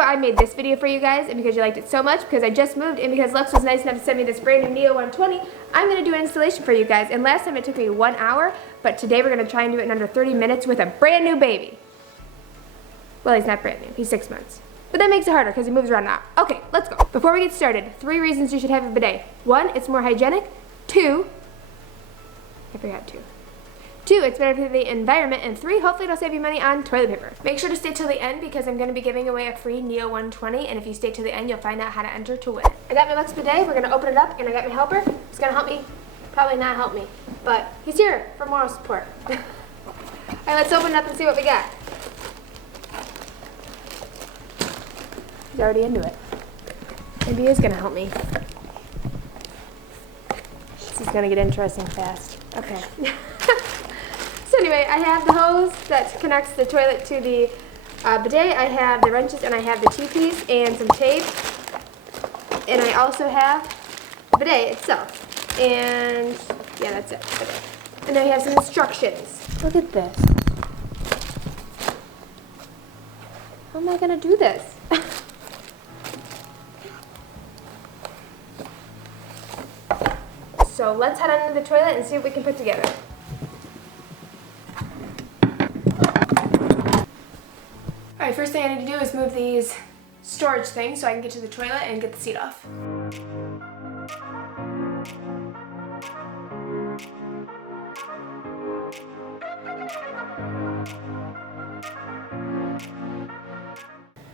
ago I made this video for you guys, and because you liked it so much, because I just moved, and because Luxe was nice enough to send me this brand new Neo 120, I'm going to do an installation for you guys. And last time it took me 1 hour, but today we're going to try and do it in under 30 minutes with a brand new baby. Well, he's not brand new, he's 6 months. But that makes it harder because he moves around now. Okay, let's go. Before we get started, 3 reasons you should have a bidet. 1, it's more hygienic. 2, I forgot 2. 2, it's better for the environment. And 3, hopefully it'll save you money on toilet paper. Make sure to stay till the end because I'm going to be giving away a free Neo 120, and if you stay till the end, you'll find out how to enter to win. I got my Luxe Bidet, we're going to open it up, and I got my helper. He's going to help me, probably not help me, but he's here for moral support. Alright, let's open it up and see what we got. He's already into it. Maybe he is going to help me. This is going to get interesting fast. Okay. So anyway, I have the hose that connects the toilet to the bidet. I have the wrenches, and I have the T-piece and some tape. And I also have the bidet itself. And yeah, that's it. Bidet. And then we have some instructions. Look at this. How am I going to do this? So let's head on into the toilet and see what we can put together. Alright, first thing I need to do is move these storage things so I can get to the toilet and get the seat off.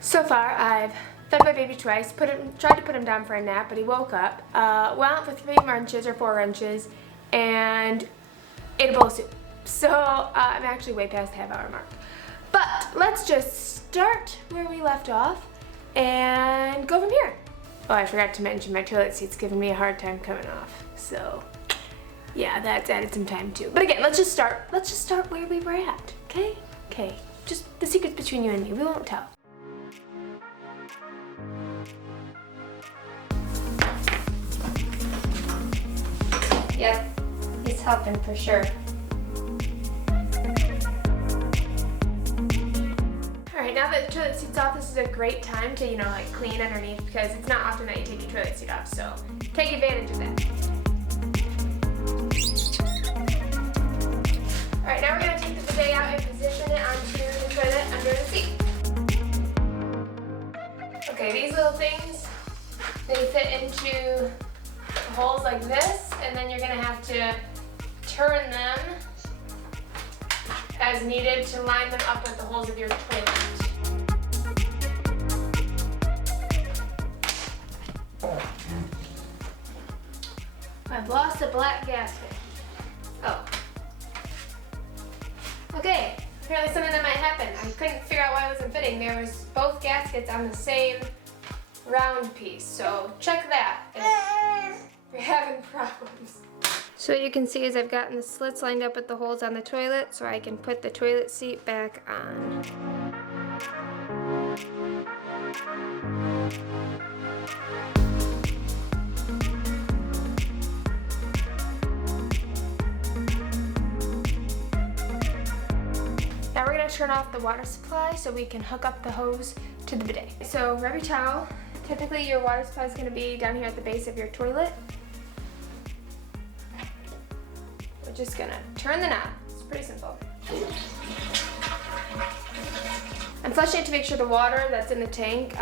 So far, I've fed my baby twice, tried to put him down for a nap, but he woke up, went out for 3 wrenches or 4 wrenches, and ate a bowl of soup. So I'm actually way past the half-hour mark. But let's just start where we left off and go from here. Oh, I forgot to mention my toilet seat's giving me a hard time coming off. So yeah, that's added some time too. But again, let's just start where we were at, okay? Okay, just the secret's between you and me, we won't tell. Yep, he's helping for sure. Alright, now that the toilet seat's off, this is a great time to, like clean underneath because it's not often that you take your toilet seat off, so take advantage of that. Alright, now we're going to take the bidet out and position it onto the toilet under the seat. Okay, these little things, they fit into holes like this, and then you're going to have to turn them as needed to line them up with the holes of your toilet. I've lost a black gasket. Oh. Okay, apparently something that might happen. I couldn't figure out why it wasn't fitting. There was both gaskets on the same round piece, so check that if you're having problems. So what you can see is I've gotten the slits lined up with the holes on the toilet so I can put the toilet seat back on. Now we're going to turn off the water supply so we can hook up the hose to the bidet. So grab your towel. Typically your water supply is going to be down here at the base of your toilet. We're just going to turn the knob. It's pretty simple. I'm flushing it to make sure the water that's in the tank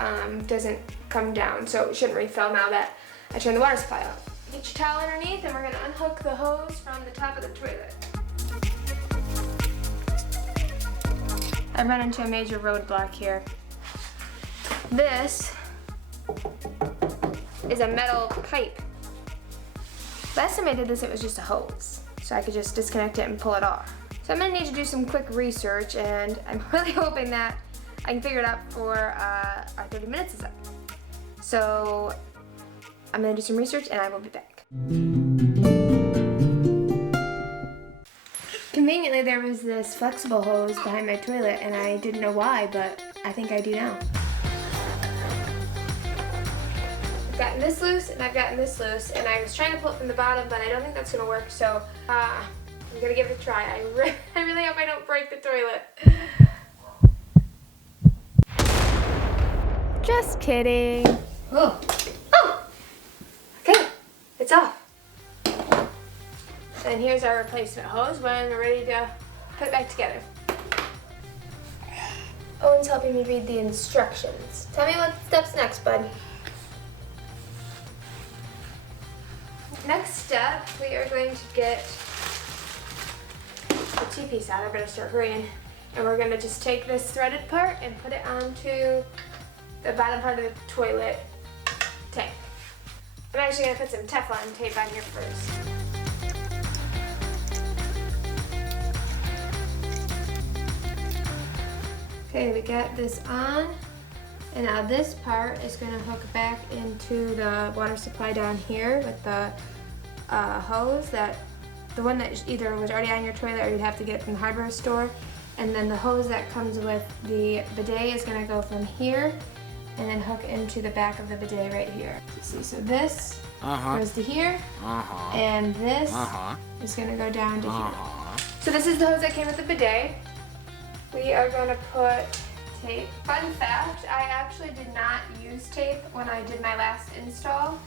doesn't come down, so it shouldn't refill now that I turn the water supply off. Get your towel underneath and we're going to unhook the hose from the top of the toilet. I've run into a major roadblock here. This is a metal pipe. Last time I did this, it was just a hose, so I could just disconnect it and pull it off. So I'm gonna need to do some quick research, and I'm really hoping that I can figure it out before our 30 minutes is up. So I'm gonna do some research and I will be back. Conveniently, there was this flexible hose behind my toilet, and I didn't know why, but I think I do now. I've gotten this loose, and I've gotten this loose, and I was trying to pull it from the bottom, but I don't think that's going to work, so I'm going to give it a try. I really hope I don't break the toilet. Just kidding. Oh. Oh! Okay, it's off. And here's our replacement hose when we're ready to put it back together. Owen's helping me read the instructions. Tell me what steps next, bud. Next step, we are going to get the T-piece out. I better start hurrying. And we're gonna just take this threaded part and put it onto the bottom part of the toilet tank. I'm actually gonna put some Teflon tape on here first. Okay, we got this on, and now this part is going to hook back into the water supply down here with the hose, the one that either was already on your toilet or you'd have to get from the hardware store. And then the hose that comes with the bidet is going to go from here and then hook into the back of the bidet right here. So this goes to here, and this is going to go down to here. So this is the hose that came with the bidet. We are going to put tape. Fun fact, I actually did not use tape when I did my last install.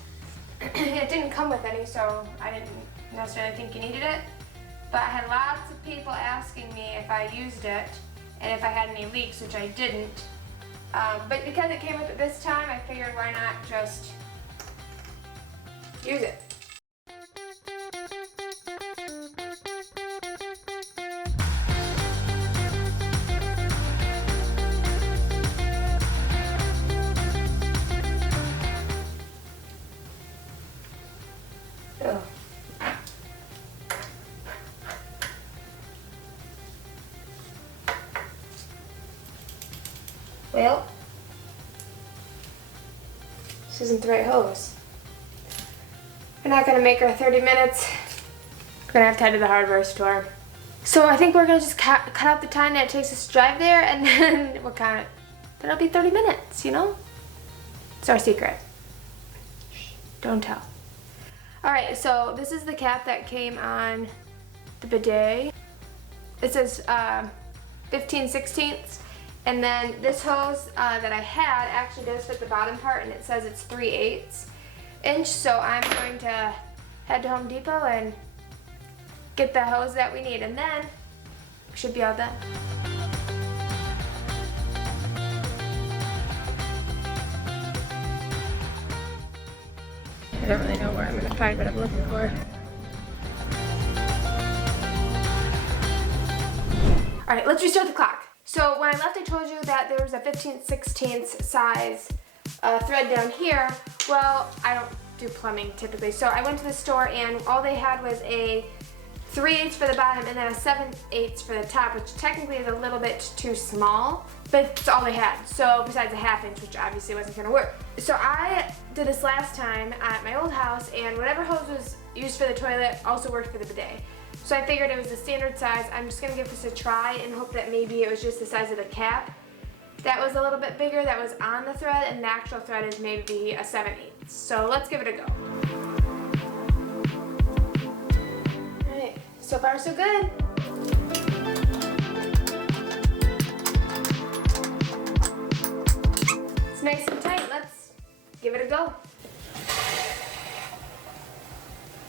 It didn't come with any, so I didn't necessarily think you needed it. But I had lots of people asking me if I used it and if I had any leaks, which I didn't. But because it came with it this time, I figured why not just use it. Oh. Well, this isn't the right hose. We're not gonna make our 30 minutes. We're gonna have to head to the hardware store. So I think we're gonna just cut out the time that it takes us to drive there, and then we'll count it. Then it'll be 30 minutes, you know? It's our secret. Shh, don't tell. All right, so this is the cap that came on the bidet. It says 15/16. And then this hose that I had actually does fit the bottom part, and it says it's 3/8 inch. So I'm going to head to Home Depot and get the hose that we need, and then we should be all done. I don't really know where I'm going to find what I'm looking for. All right, let's restart the clock. So when I left, I told you that there was a 15/16 size thread down here. Well, I don't do plumbing typically, so I went to the store and all they had was a 3/8 for the bottom and then a 7/8 for the top, which technically is a little bit too small, but it's all they had. So besides a 1/2 inch, which obviously wasn't gonna work. So I did this last time at my old house, and whatever hose was used for the toilet also worked for the bidet. So I figured it was the standard size. I'm just gonna give this a try and hope that maybe it was just the size of the cap that was a little bit bigger that was on the thread, and the actual thread is maybe a 7/8. So let's give it a go. All right, so far so good. It's nice and tight. Let's give it a go.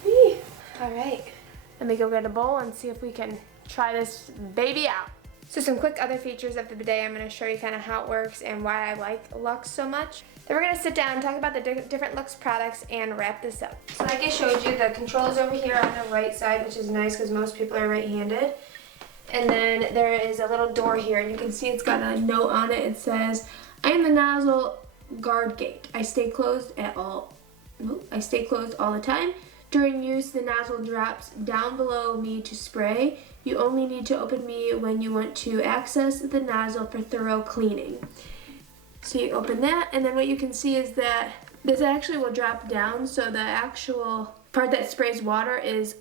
Whee. All right. Let me go get a bowl and see if we can try this baby out. So some quick other features of the bidet. I'm going to show you kind of how it works and why I like Luxe so much. Then we're going to sit down and talk about the different Luxe products and wrap this up. So like I showed you, the controls over here on the right side, which is nice because most people are right-handed. And then there is a little door here, and you can see it's got a note on it. It says, "I am the nozzle guard gate. I stay closed all the time. During use, the nozzle drops down below me to spray. You only need to open me when you want to access the nozzle for thorough cleaning." So you open that, and then what you can see is that this actually will drop down, so the actual part that sprays water is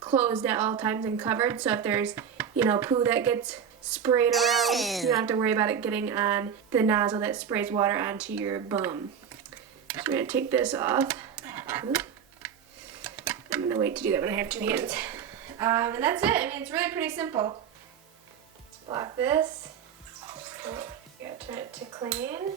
closed at all times and covered. So if there's, you know, poo that gets sprayed around, you don't have to worry about it getting on the nozzle that sprays water onto your bum. So we're gonna take this off. I'm gonna wait to do that when I have two hands. And that's it. I mean, it's really pretty simple. Let's block this. Oh, you gotta turn it to clean.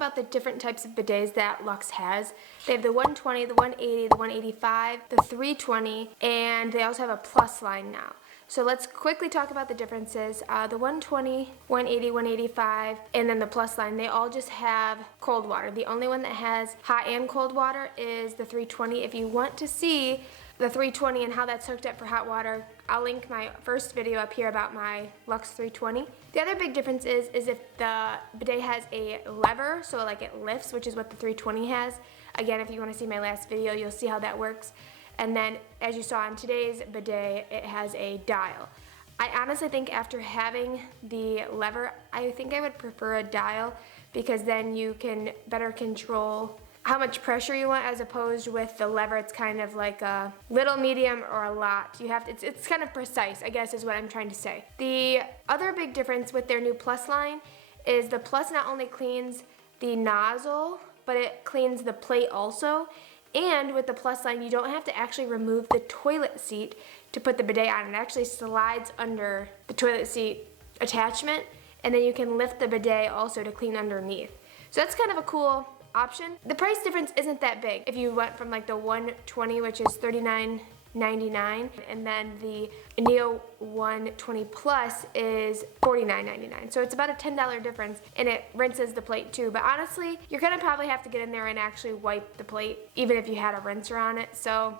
about the different types of bidets that Luxe has. They have the 120, the 180, the 185, the 320, and they also have a plus line now. So let's quickly talk about the differences. The 120, 180, 185, and then the plus line, they all just have cold water. The only one that has hot and cold water is the 320. If you want to see the 320 and how that's hooked up for hot water, I'll link my first video up here about my Luxe 320. The other big difference is if the bidet has a lever, so like it lifts, which is what the 320 has. Again, if you want to see my last video, you'll see how that works. And then, as you saw in today's bidet, it has a dial. I honestly think after having the lever, I think I would prefer a dial because then you can better control how much pressure you want, as opposed with the lever. It's kind of like a little, medium, or a lot. You have to, it's kind of precise, I guess is what I'm trying to say. The other big difference with their new plus line is the plus not only cleans the nozzle, but it cleans the plate also. And with the plus line, you don't have to actually remove the toilet seat to put the bidet on. It actually slides under the toilet seat attachment, and then you can lift the bidet also to clean underneath. So that's kind of a cool option. The price difference isn't that big. If you went from like the 120, which is $39.99, and then the Neo 120 Plus is $49.99. So it's about a $10 difference, and it rinses the plate too. But honestly, you're gonna probably have to get in there and actually wipe the plate, even if you had a rinser on it. So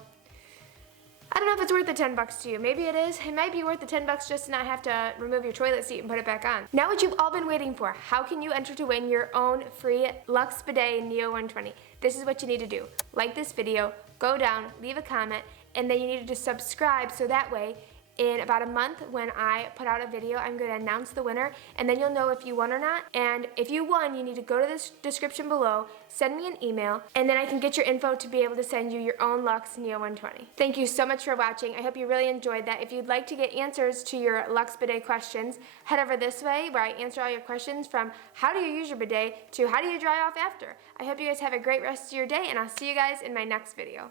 I don't know if it's worth the 10 bucks to you. Maybe it is. It might be worth the 10 bucks just to not have to remove your toilet seat and put it back on. Now what you've all been waiting for, how can you enter to win your own free Luxe Bidet Neo 120? This is what you need to do. Like this video, go down, leave a comment, and then you need to subscribe so that way in about a month when I put out a video, I'm going to announce the winner, and then you'll know if you won or not. And if you won, you need to go to this description below, send me an email, and then I can get your info to be able to send you your own Luxe Neo 120. Thank you so much for watching. I hope you really enjoyed that. If you'd like to get answers to your Luxe Bidet questions, head over this way where I answer all your questions, from how do you use your bidet to how do you dry off after. I hope you guys have a great rest of your day, and I'll see you guys in my next video.